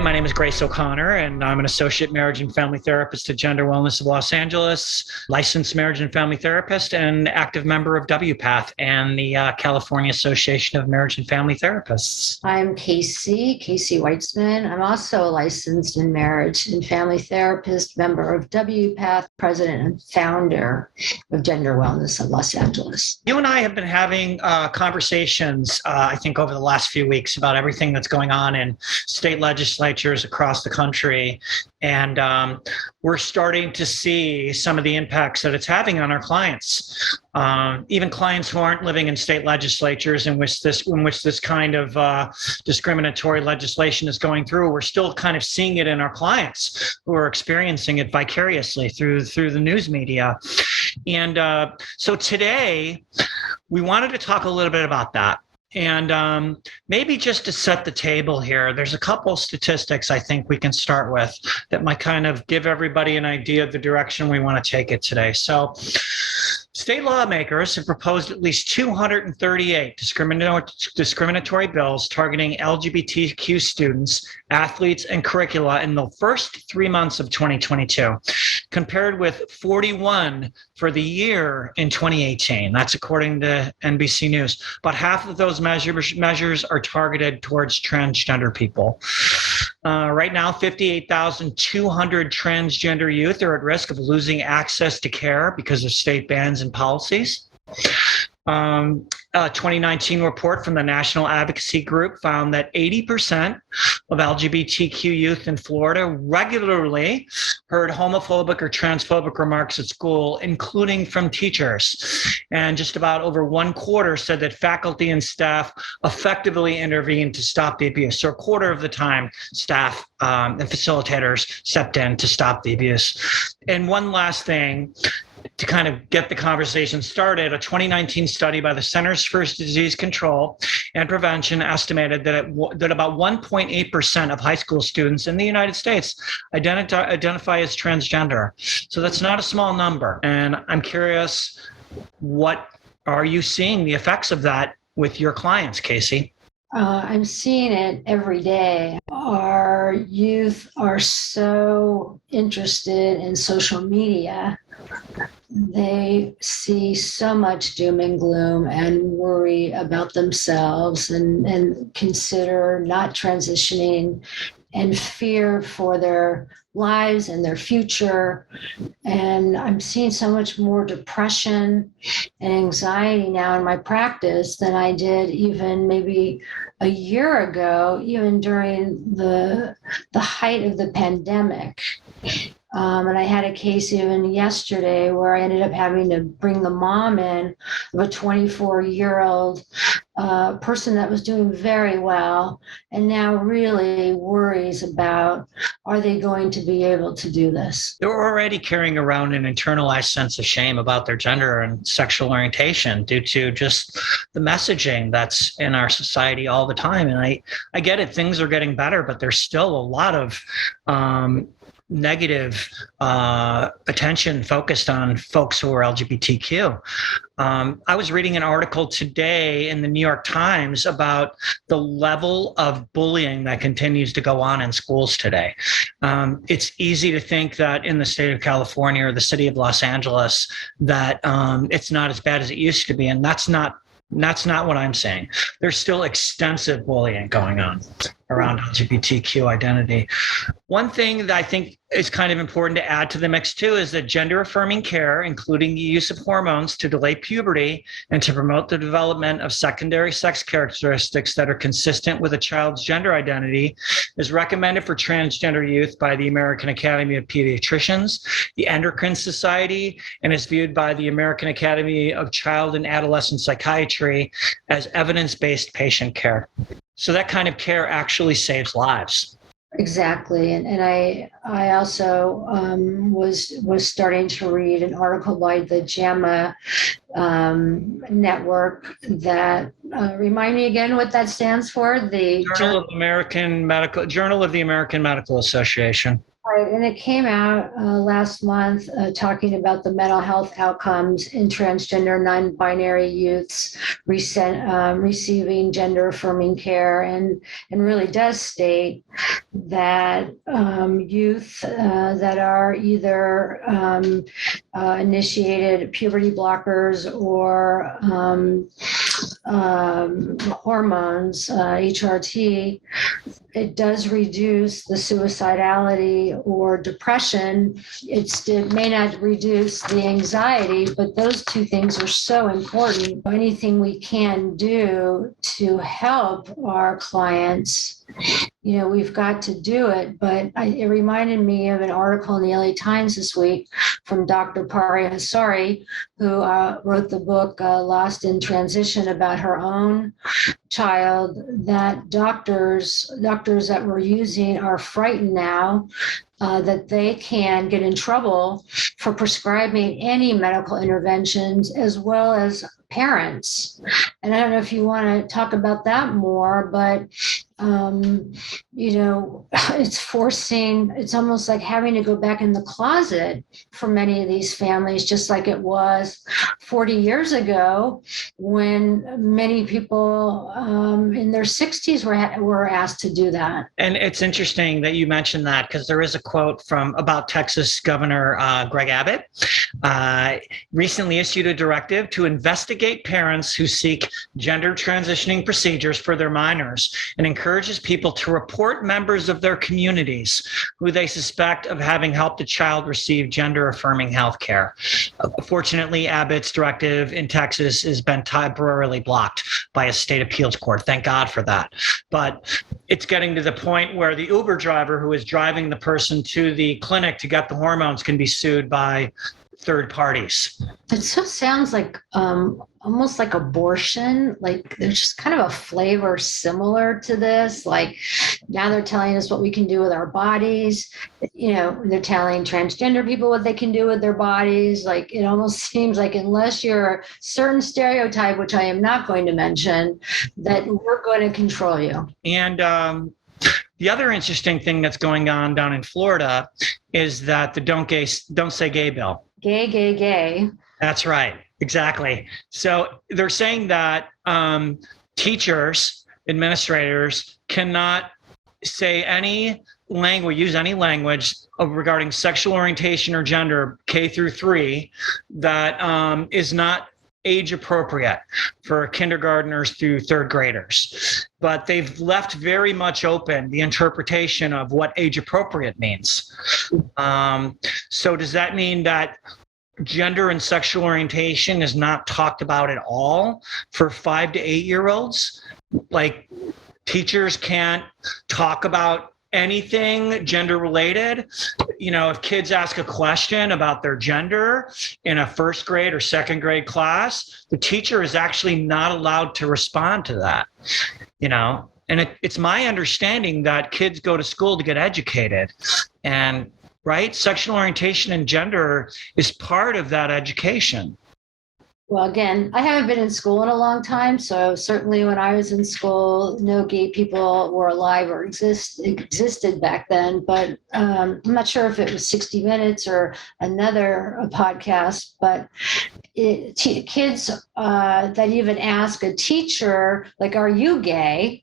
My name is Grace O'Connor, and I'm an associate marriage and family therapist at Gender Wellness of Los Angeles, licensed marriage and family therapist, and active member of WPATH and the California Association of Marriage and Family Therapists. I'm Casey Weitzman. I'm also a licensed in marriage and family therapist, member of WPATH, president and founder of Gender Wellness of Los Angeles. You and I have been having conversations, I think, over the last few weeks about everything that's going on in state legislatures across the country. And we're starting to see some of the impacts that it's having on our clients. Even clients who aren't living in state legislatures in which this kind of discriminatory legislation is going through, we're still kind of seeing it in our clients who are experiencing it vicariously through the news media. And so today, we wanted to talk a little bit about that. And maybe just to set the table here, there's a couple statistics I think we can start with that might kind of give everybody an idea of the direction we want to take it today. So state lawmakers have proposed at least 238 discriminatory bills targeting LGBTQ students, athletes, and curricula in the first 3 months of 2022, compared with 41 for the year in 2018. That's according to NBC News. About half of those measures are targeted towards transgender people. Right now, 58,200 transgender youth are at risk of losing access to care because of state bans and policies. A 2019 report from the National Advocacy Group found that 80% of LGBTQ youth in Florida regularly heard homophobic or transphobic remarks at school, including from teachers. And just about over 1/4 said that faculty and staff effectively intervened to stop the abuse. So 1/4 of the time, staff and facilitators stepped in to stop the abuse. And one last thing, to kind of get the conversation started, a 2019 study by the Centers for Disease Control and Prevention estimated that about 1.8% of high school students in the United States identify as transgender. So that's not a small number. And I'm curious, what are you seeing the effects of that with your clients, Casey? I'm seeing it every day. Our youth are so interested in social media. They see so much doom and gloom and worry about themselves and consider not transitioning and fear for their lives and their future. And I'm seeing so much more depression and anxiety now in my practice than I did even maybe a year ago, even during the height of the pandemic. And I had a case even yesterday where I ended up having to bring the mom in of a 24-year-old person that was doing very well and now really worries about, are they going to be able to do this? They're already carrying around an internalized sense of shame about their gender and sexual orientation due to just the messaging that's in our society all the time. And I get it, things are getting better, but there's still a lot of negative attention focused on folks who are LGBTQ. I was reading an article today in the New York Times about the level of bullying that continues to go on in schools today. It's easy to think that in the state of California or the city of Los Angeles that it's not as bad as it used to be, and that's not what I'm saying. There's still extensive bullying going on around LGBTQ identity. One thing that I think is kind of important to add to the mix too is that gender affirming care, including the use of hormones to delay puberty and to promote the development of secondary sex characteristics that are consistent with a child's gender identity, is recommended for transgender youth by the American Academy of Pediatricians, the Endocrine Society, and is viewed by the American Academy of Child and Adolescent Psychiatry as evidence-based patient care. So that kind of care actually saves lives. Exactly. And I also was starting to read an article by the JAMA network that remind me again what that stands for. The Journal of the American Medical Association. Right, and it came out last month talking about the mental health outcomes in transgender, non-binary youths receiving gender-affirming care, and really does state that youth that are either initiated puberty blockers or hormones, HRT, it does reduce the suicidality or depression. It may not reduce the anxiety, but those two things are so important. Anything we can do to help our clients, we've got to do it. But it reminded me of an article in the LA Times this week from Dr. Pari Hassari, who wrote the book Lost in Transition, about her own child, that doctors that we're using are frightened now that they can get in trouble for prescribing any medical interventions, as well as parents. And I don't know if you want to talk about that more, but it's almost like having to go back in the closet for many of these families, just like it was 40 years ago when many people in their 60s were asked to do that. And it's interesting that you mentioned that, because there is a quote about Texas Governor Greg Abbott. Recently issued a directive to investigate parents who seek gender transitioning procedures for their minors, and encourages people to report members of their communities who they suspect of having helped a child receive gender-affirming health care. Fortunately, Abbott's directive in Texas has been temporarily blocked by a state appeals court. Thank God for that. But it's getting to the point where the Uber driver who is driving the person to the clinic to get the hormones can be sued by third parties. It so sounds like almost like abortion. Like there's just kind of a flavor similar to this. Like now they're telling us what we can do with our bodies. They're telling transgender people what they can do with their bodies. Like it almost seems like unless you're a certain stereotype, which I am not going to mention, that we're going to control you. And the other interesting thing that's going on down in Florida is that the Don't Say Gay bill. Gay. That's right. Exactly. So they're saying that teachers, administrators cannot say any language, use any language regarding sexual orientation or gender, K through 3, that is not age appropriate for kindergartners through third graders. But they've left very much open the interpretation of what age appropriate means. So does that mean that gender and sexual orientation is not talked about at all for 5 to 8-year-olds? Like teachers can't talk about anything gender related. If kids ask a question about their gender in a first grade or second grade class, the teacher is actually not allowed to respond to that. And it's my understanding that kids go to school to get educated, and right, sexual orientation and gender is part of that education. Well, again, I haven't been in school in a long time, so certainly when I was in school, no gay people were alive or existed back then. But I'm not sure if it was 60 Minutes or another podcast, but kids that even ask a teacher, like, "Are you gay?"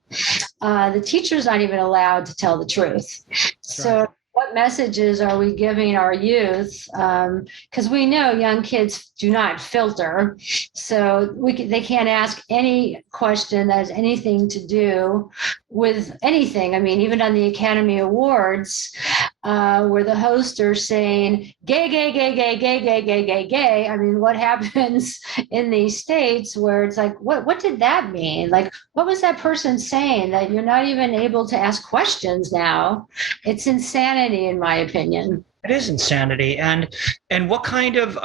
The teacher's not even allowed to tell the truth. So. Right. What messages are we giving our youth? Because we know young kids do not filter, so they can't ask any question that has anything to do with anything. I mean, even on the Academy Awards, where the hosts are saying gay, gay, gay, gay, gay, gay, gay, gay, gay. I mean, what happens in these states where it's like, what did that mean? Like, what was that person saying that you're not even able to ask questions now? It's insanity, in my opinion. It is insanity. And what kind of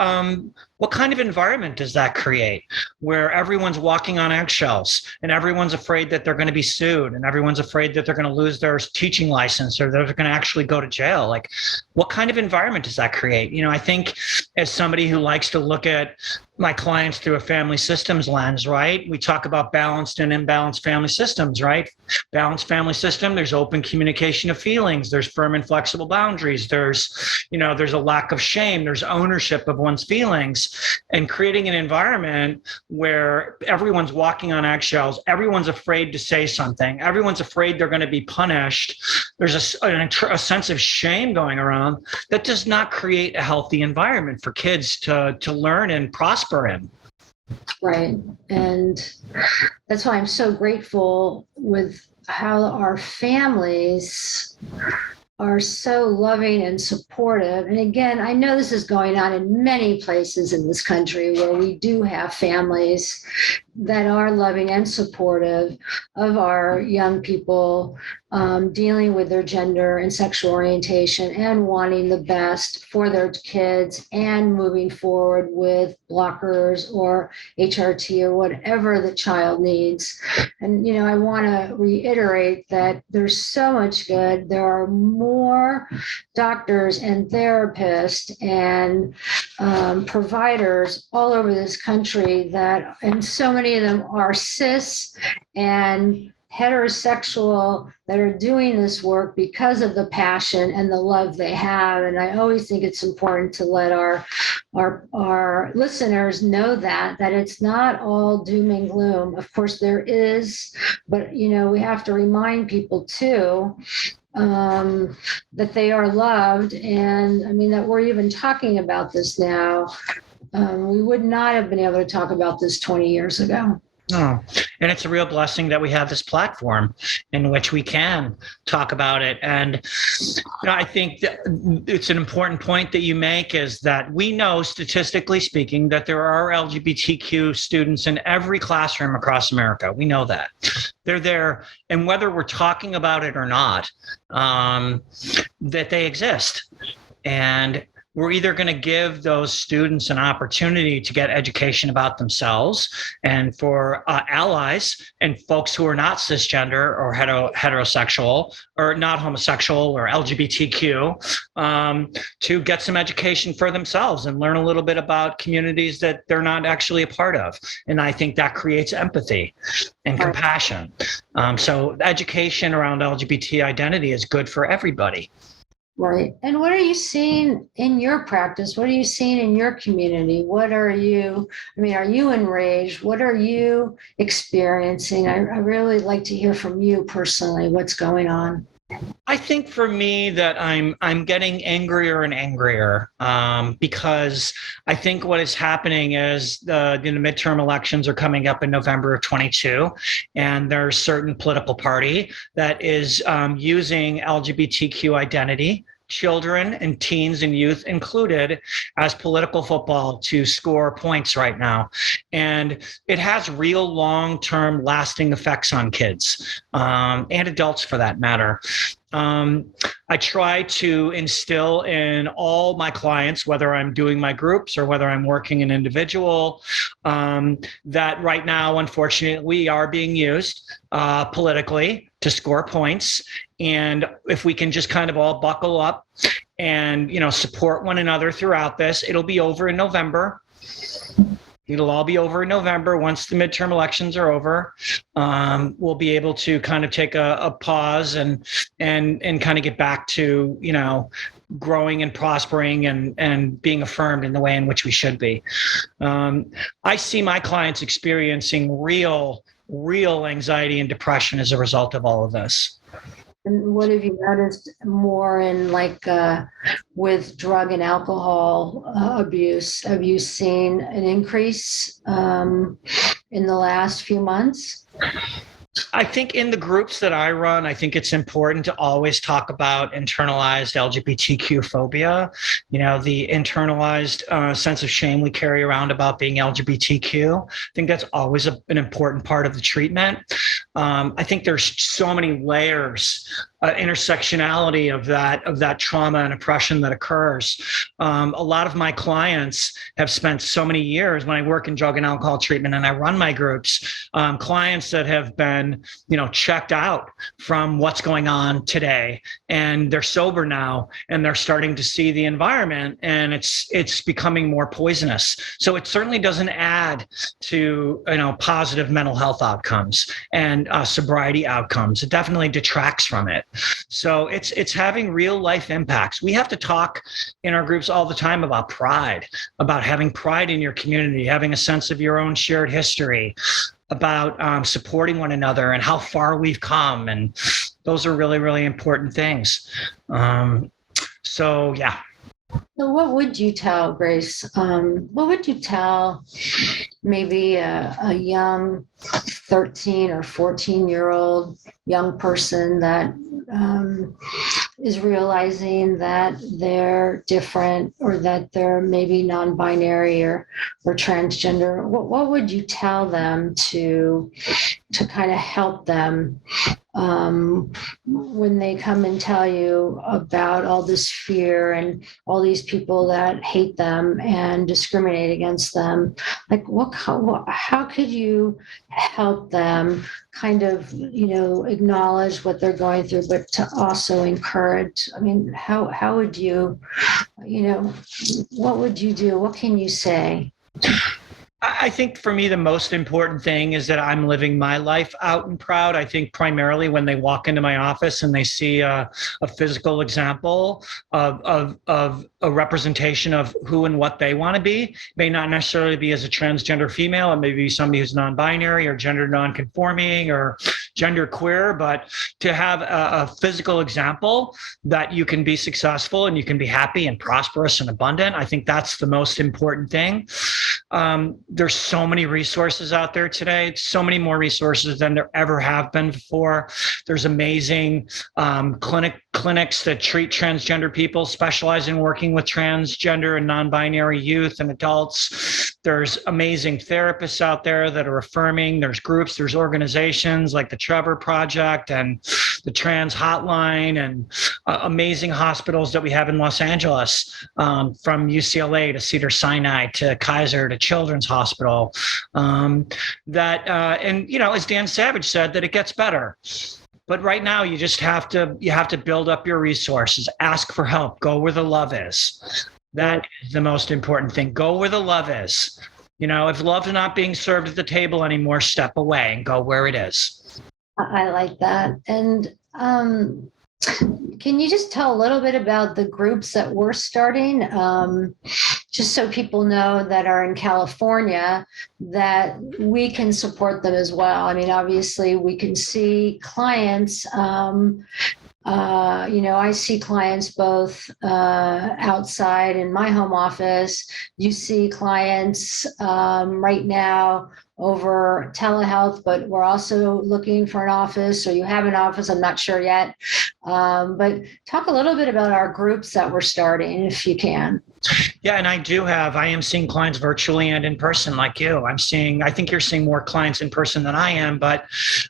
what kind of environment does that create where everyone's walking on eggshells and everyone's afraid that they're going to be sued and everyone's afraid that they're going to lose their teaching license or they're going to actually go to jail? Like, what kind of environment does that create? I think as somebody who likes to look at my clients through a family systems lens, right? We talk about balanced and imbalanced family systems, right? Balanced family system, there's open communication of feelings, there's firm and flexible boundaries, there's a lack of shame, there's ownership of one's feelings, and creating an environment where everyone's walking on eggshells, everyone's afraid to say something, everyone's afraid they're going to be punished. There's a sense of shame going around that does not create a healthy environment for kids to learn and prosper in. Right. And that's why I'm so grateful with how our families are so loving and supportive. And again, I know this is going on in many places in this country where we do have families that are loving and supportive of our young people dealing with their gender and sexual orientation and wanting the best for their kids and moving forward with blockers or HRT or whatever the child needs. And, I want to reiterate that there's so much good. There are more doctors and therapists and providers all over this country and so many of them are cis and heterosexual that are doing this work because of the passion and the love they have. And I always think it's important to let our listeners know that it's not all doom and gloom. Of course there is, but we have to remind people too that they are loved. And that we're even talking about this now. We would not have been able to talk about this 20 years ago. Oh, and it's a real blessing that we have this platform in which we can talk about it. And I think that it's an important point that you make is that we know, statistically speaking, that there are LGBTQ students in every classroom across America. We know that. They're there. And whether we're talking about it or not, that they exist. And we're either going to give those students an opportunity to get education about themselves, and for allies and folks who are not cisgender or heterosexual or not homosexual or LGBTQ to get some education for themselves and learn a little bit about communities that they're not actually a part of. And I think that creates empathy and compassion. So education around LGBT identity is good for everybody. Right. And what are you seeing in your practice? What are you seeing in your community? Are you enraged? What are you experiencing? I really like to hear from you personally, what's going on. I think for me that I'm getting angrier and angrier because I think what is happening is the midterm elections are coming up in November of 22, and there's a certain political party that is using LGBTQ identity, children and teens and youth included, as political football to score points right now. And it has real long-term lasting effects on kids and adults for that matter. I try to instill in all my clients, whether I'm doing my groups or whether I'm working an individual, that right now, unfortunately, we are being used politically to score points. And if we can just kind of all buckle up and, support one another throughout this, it'll be over in November. It'll all be over in November. Once the midterm elections are over, we'll be able to kind of take a pause and kind of get back to, growing and prospering and being affirmed in the way in which we should be. I see my clients experiencing real anxiety and depression as a result of all of this. And what have you noticed more in with drug and alcohol abuse? Have you seen an increase in the last few months? I think in the groups that I run, I think it's important to always talk about internalized LGBTQ phobia, the internalized sense of shame we carry around about being LGBTQ. I think that's always an important part of the treatment. I think there's so many layers, intersectionality of that trauma and oppression that occurs. A lot of my clients have spent so many years when I work in drug and alcohol treatment and I run my groups, clients that have been, checked out from what's going on today, and they're sober now and they're starting to see the environment, and it's becoming more poisonous. So it certainly doesn't add to, positive mental health outcomes and sobriety outcomes. It definitely detracts from it. So it's having real life impacts. We have to talk in our groups all the time about pride, about having pride in your community, having a sense of your own shared history, about supporting one another and how far we've come. And those are really, really important things. So, yeah. So what would you tell, Grace? What would you tell maybe a young 13 or 14-year-old young person that is realizing that they're different, or that they're maybe non-binary or transgender? What would you tell them to kind of help them when they come and tell you about all this fear and all these people that hate them and discriminate against them? Like, how could you help them kind of, acknowledge what they're going through, but to also encourage? I mean, how would you, what would you do? What can you say? I think for me, the most important thing is that I'm living my life out and proud. I think primarily when they walk into my office and they see a physical example of a representation of who and what they want to be, it may not necessarily be as a transgender female, it may be somebody who's non-binary or gender non-conforming or gender queer, but to have a physical example that you can be successful and you can be happy and prosperous and abundant, I think that's the most important thing. There's so many resources out there today, so many more resources than there ever have been before. There's amazing clinics that treat transgender people, specialize in working with transgender and non-binary youth and adults. There's amazing therapists out there that are affirming. There's groups, there's organizations like the Trevor Project and the Trans Hotline, and amazing hospitals that we have in Los Angeles, from UCLA to Cedars-Sinai to Kaiser to Children's Hospital, and as Dan Savage said, that it gets better. But right now, you just have to build up your resources, ask for help, go where the love is. That is the most important thing. Go where the love is. If love's not being served at the table anymore, step away and go where it is. I like that. And can you just tell a little bit about the groups that we're starting? Just so people know that are in California, that we can support them as well. I mean, obviously we can see clients, I see clients both outside in my home office. You see clients right now over telehealth, but we're also looking for an office, or you have an office, I'm not sure yet. But talk a little bit about our groups that we're starting, if you can. Yeah, and I am seeing clients virtually and in person like you. I think you're seeing more clients in person than I am, but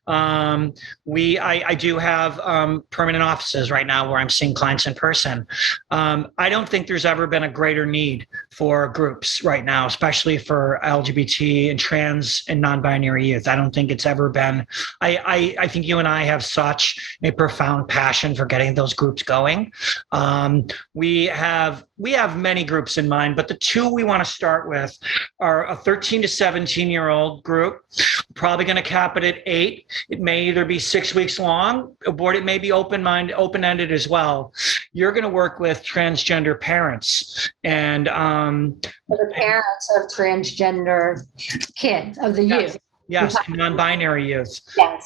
I do have permanent offices right now where I'm seeing clients in person. I don't think there's ever been a greater need for groups right now, especially for LGBT and trans and non-binary youth. I don't think it's ever been. I think you and I have such a profound passion for getting those groups going. We have many groups in mind, but the two we want to start with are a 13 to 17-year-old group. We're probably going to cap it at 8. It may either be 6 weeks long, or it may be open-ended as well. You're going to work with transgender parents and the parents of transgender kids, of the youth. Yes, non-binary youth. Yes.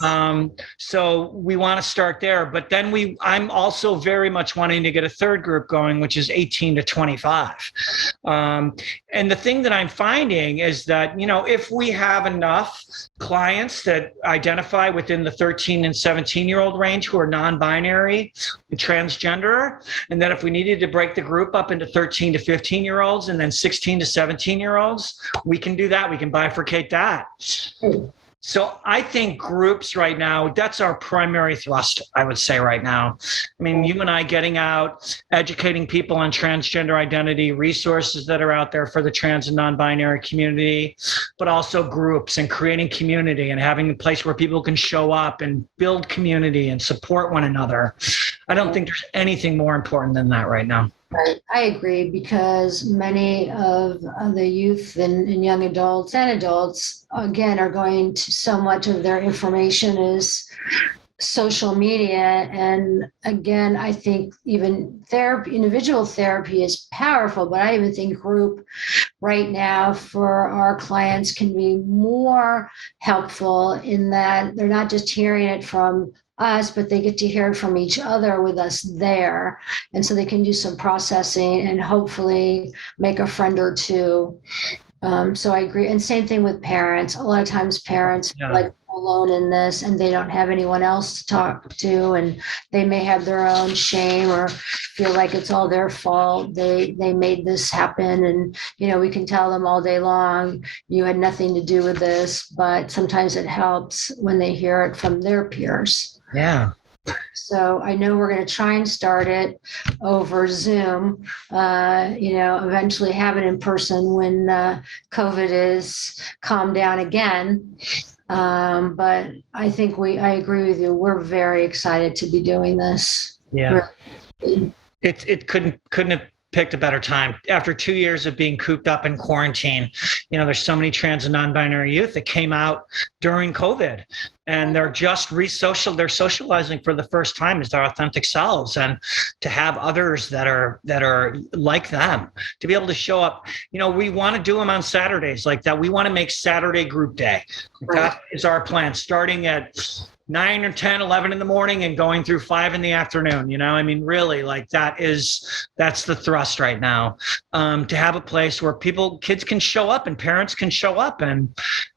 So we want to start there, but then I'm also very much wanting to get a third group going, which is 18 to 25. And the thing that I'm finding is that, if we have enough clients that identify within the 13 and 17-year-old range who are non-binary and transgender, and then if we needed to break the group up into 13 to 15-year-olds and then 16 to 17-year-olds, we can do that. We can bifurcate that. So I think groups right now, that's our primary thrust, I would say right now. I mean, you and I getting out, educating people on transgender identity, resources that are out there for the trans and non-binary community, but also groups and creating community and having a place where people can show up and build community and support one another. I don't think there's anything more important than that right now. Right. I agree, because many of the youth and young adults and adults, again, are going to, so much of their information is social media. And again, I think even therapy, individual therapy is powerful, but I even think group right now for our clients can be more helpful in that they're not just hearing it from us, but they get to hear it from each other with us there. And so they can do some processing and hopefully make a friend or two. So I agree. And same thing with parents. A lot of times parents are like alone in this and they don't have anyone else to talk to, and they may have their own shame or feel like it's all their fault. They made this happen. And, you know, we can tell them all day long, you had nothing to do with this, but sometimes it helps when they hear it from their peers. Yeah. So I know we're going to try and start it over Zoom, eventually have it in person when COVID is calmed down again. But I think I agree with you. We're very excited to be doing this. Yeah. It couldn't have picked a better time. After 2 years of being cooped up in quarantine, you know, there's so many trans and non-binary youth that came out during COVID, and they're just they're socializing for the first time as their authentic selves, and to have others that are like them, to be able to show up. You know, we want to do them on Saturdays like that. We want to make Saturday group day. That is our plan, starting at 9 or 10, 11 in the morning and going through 5 in the afternoon. You know, I mean, really, like that's the thrust right now, to have a place where kids can show up and parents can show up and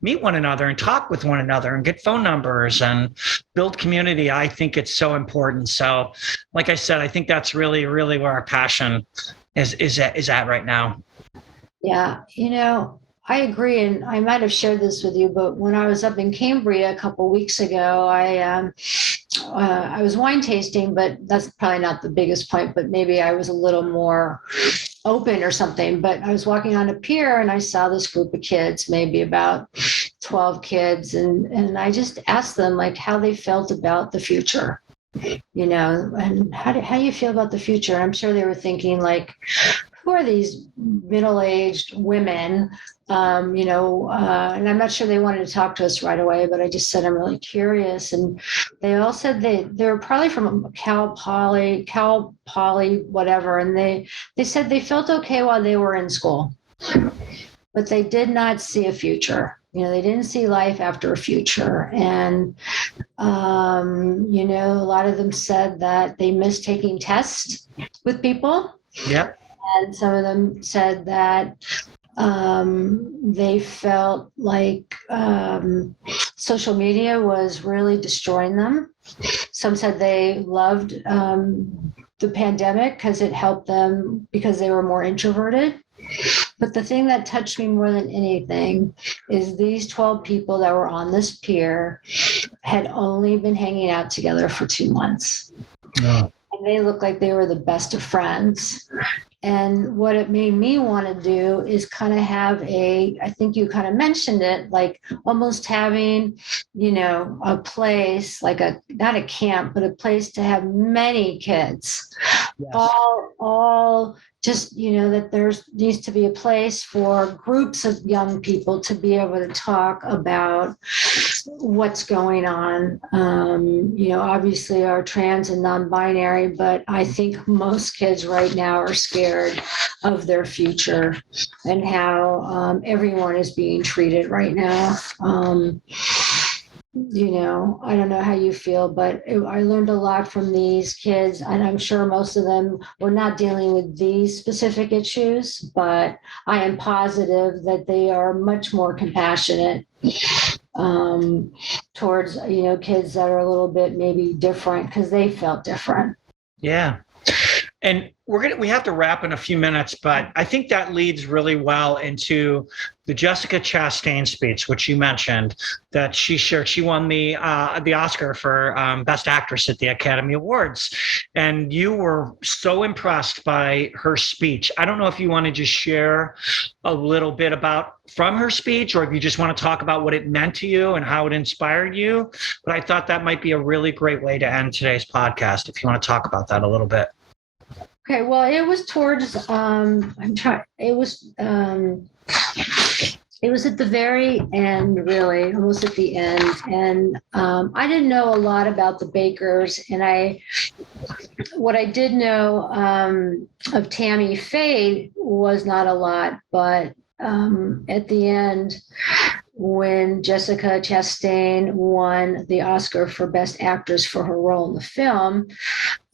meet one another and talk with one another and get phone numbers and build community. I think it's so important. So like I said, I think that's really, really where our passion is at right now. Yeah. You know, I agree, and I might have shared this with you, but when I was up in Cambria a couple of weeks ago, I was wine tasting, but that's probably not the biggest point, but maybe I was a little more open or something. But I was walking on a pier and I saw this group of kids, maybe about 12 kids, and I just asked them like how they felt about the future, you know, and how do you feel about the future? And I'm sure they were thinking like, who are these middle-aged women? And I'm not sure they wanted to talk to us right away, but I just said, I'm really curious. And they all said they were probably from Cal Poly, whatever. And they said they felt okay while they were in school, but they did not see a future. You know, they didn't see life after a future. And, a lot of them said that they missed taking tests with people. Yeah. And some of them said that they felt like social media was really destroying them. Some said they loved the pandemic because it helped them because they were more introverted. But the thing that touched me more than anything is these 12 people that were on this pier had only been hanging out together for 2 months. Oh. And they looked like they were the best of friends. And what it made me want to do is kind of have I think you kind of mentioned it, like almost having, a place, like not a camp, but a place to have many kids, yes. all just, that there needs to be a place for groups of young people to be able to talk about what's going on. Obviously our trans and non-binary, but I think most kids right now are scared of their future and how everyone is being treated right now. I don't know how you feel, but I learned a lot from these kids, and I'm sure most of them were not dealing with these specific issues, but I am positive that they are much more compassionate towards, kids that are a little bit maybe different because they felt different. Yeah. And we have to wrap in a few minutes, but I think that leads really well into the Jessica Chastain speech, which you mentioned that she shared. She won the Oscar for Best Actress at the Academy Awards, and you were so impressed by her speech. I don't know if you want to just share a little bit from her speech, or if you just want to talk about what it meant to you and how it inspired you. But I thought that might be a really great way to end today's podcast. If you want to talk about that a little bit. Okay, well, it was towards, it was at the very end, really, almost at the end. And I didn't know a lot about the Bakers. And what I did know of Tammy Faye was not a lot, but at the end, when Jessica Chastain won the Oscar for Best Actress for her role in the film,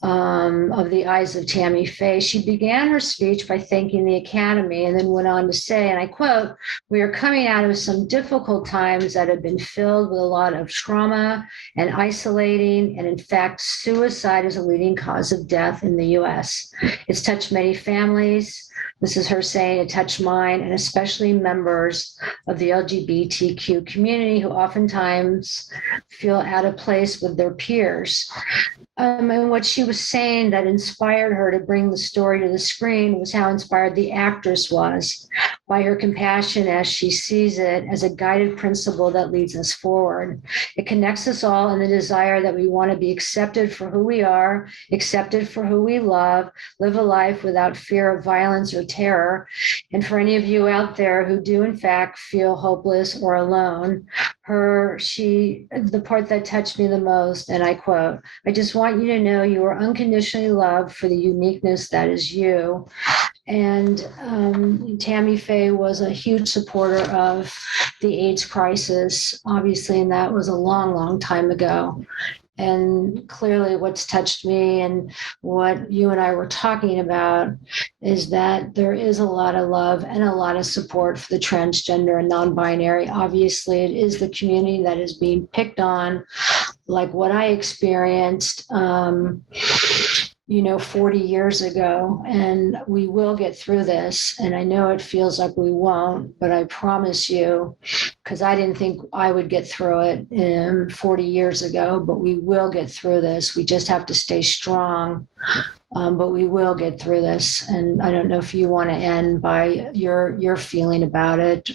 of The Eyes of Tammy Faye, she began her speech by thanking the Academy and then went on to say, and I quote, "We are coming out of some difficult times that have been filled with a lot of trauma and isolating, and in fact, suicide is a leading cause of death in the U.S. It's touched many families." This is her saying, "It touched mine, and especially members of the LGBTQ community who oftentimes feel out of place with their peers." And what she was saying that inspired her to bring the story to the screen was how inspired the actress was by her compassion as she sees it as a guided principle that leads us forward. It connects us all in the desire that we want to be accepted for who we are, accepted for who we love, live a life without fear of violence or terror. And for any of you out there who do in fact feel hopeless or alone, the part that touched me the most, and I quote, "I just want you to know you are unconditionally loved for the uniqueness that is you." And Tammy Faye was a huge supporter of the AIDS crisis, obviously, and that was a long, long time ago. And clearly what's touched me and what you and I were talking about is that there is a lot of love and a lot of support for the transgender and non-binary. Obviously, it is the community that is being picked on, like what I experienced 40 years ago, and we will get through this. And I know it feels like we won't, but I promise you, because I didn't think I would get through it 40 years ago, but we will get through this. We just have to stay strong. But we will get through this. And I don't know if you want to end by your feeling about it.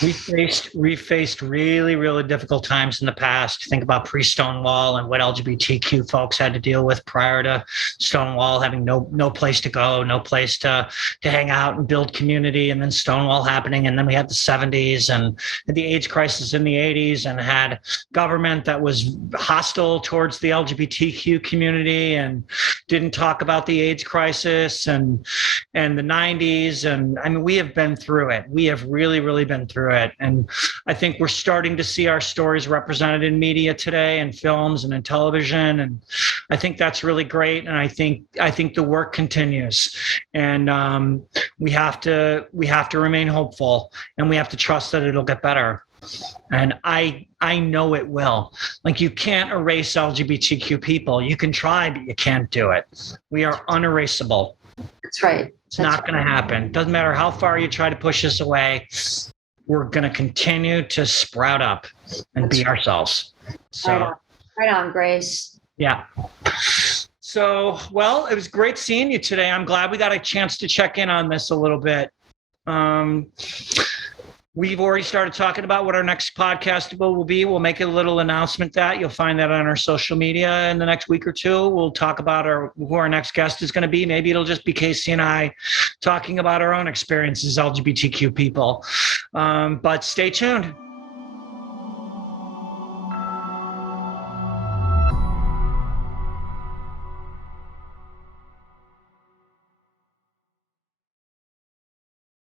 We faced really, really difficult times in the past. Think about pre-Stonewall and what LGBTQ folks had to deal with prior to Stonewall, having no place to go, no place to hang out and build community, and then Stonewall happening. And then we had the 70s and the AIDS crisis in the 80s, and had government that was hostile towards the LGBTQ community and didn't talk about the AIDS crisis and the 90s. And I mean, we have been through it. We have really, really been through it. And I think we're starting to see our stories represented in media today, and films and in television. And I think that's really great. And I think the work continues, and we have to remain hopeful, and we have to trust that it'll get better. And I know it will. Like, you can't erase LGBTQ people. You can try, but you can't do it. We are unerasable. That's right. It's not going to happen. Doesn't matter how far you try to push us away. We're going to continue to sprout up and be ourselves. So, right on, Grace. Yeah. So, well, it was great seeing you today. I'm glad we got a chance to check in on this a little bit. We've already started talking about what our next podcast will be. We'll make a little announcement that you'll find that on our social media in the next week or two. We'll talk about who our next guest is going to be. Maybe it'll just be Casey and I talking about our own experiences as LGBTQ people. But stay tuned.